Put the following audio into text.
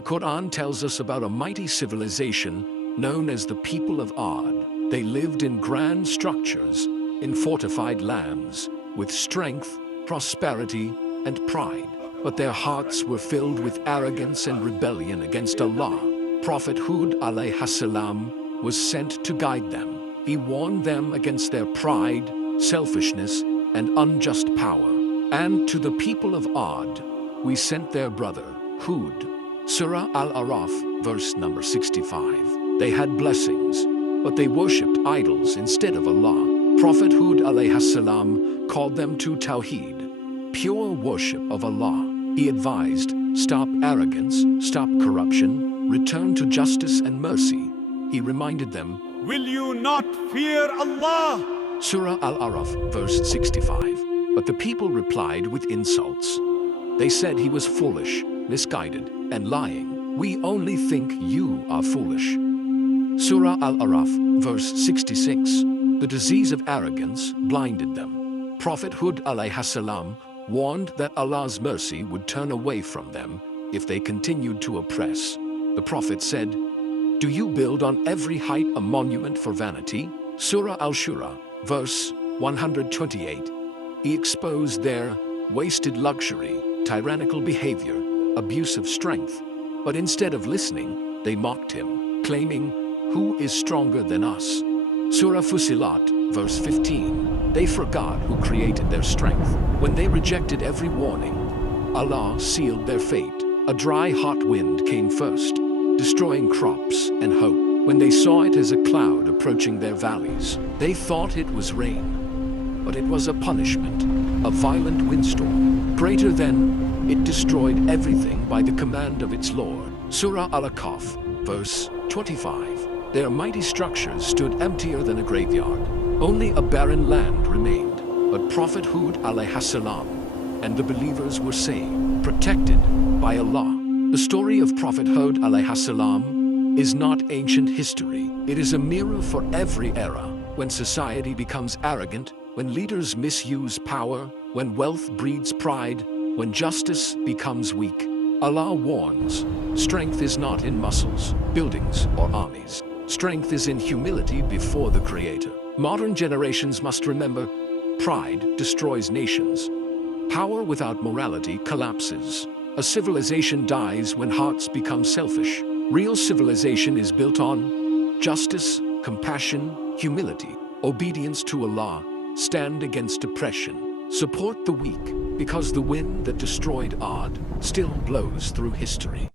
The Quran tells us about a mighty civilization known as the people of Ad. They lived in grand structures, in fortified lands, with strength, prosperity, and pride. But their hearts were filled with arrogance and rebellion against Allah. Prophet Hud alayhi salam was sent to guide them. He warned them against their pride, selfishness, and unjust power. And to the people of Ad, we sent their brother, Hud. Surah Al-Araf, verse number 65. They had blessings, but they worshipped idols instead of Allah. Prophet Hud alayhi salam called them to Tawheed, pure worship of Allah. He advised, stop arrogance, stop corruption, return to justice and mercy. He reminded them, will you not fear Allah? Surah Al-Araf, verse 65. But the people replied with insults. They said he was foolish, misguided, and lying. We only think you are foolish. Surah Al-Araf, verse 66. The disease of arrogance blinded them. Prophet Hud alayhi salam warned that Allah's mercy would turn away from them if they continued to oppress. The Prophet said, do you build on every height a monument for vanity? Surah Al-Shura, verse 128. He exposed their wasted luxury, tyrannical behavior, abuse of strength. But instead of listening, they mocked him, claiming, who is stronger than us? Surah Fusilat, verse 15. They forgot who created their strength. When they rejected every warning, Allah sealed their fate. A dry, hot wind came first, destroying crops and hope. When they saw it as a cloud approaching their valleys, they thought it was rain. But it was a punishment, a violent windstorm. Greater than, it destroyed everything by the command of its Lord. Surah Al-Kahf, verse 25. Their mighty structures stood emptier than a graveyard. Only a barren land remained. But Prophet Hud alayhi salam and the believers were saved, protected by Allah. The story of Prophet Hud alayhi salam is not ancient history. It is a mirror for every era. When society becomes arrogant, when leaders misuse power, when wealth breeds pride, when justice becomes weak, Allah warns, strength is not in muscles, buildings, or armies. Strength is in humility before the Creator. Modern generations must remember, pride destroys nations. Power without morality collapses. A civilization dies when hearts become selfish. Real civilization is built on justice, compassion, humility, obedience to Allah. Stand against oppression. Support the weak, because the wind that destroyed Ad still blows through history.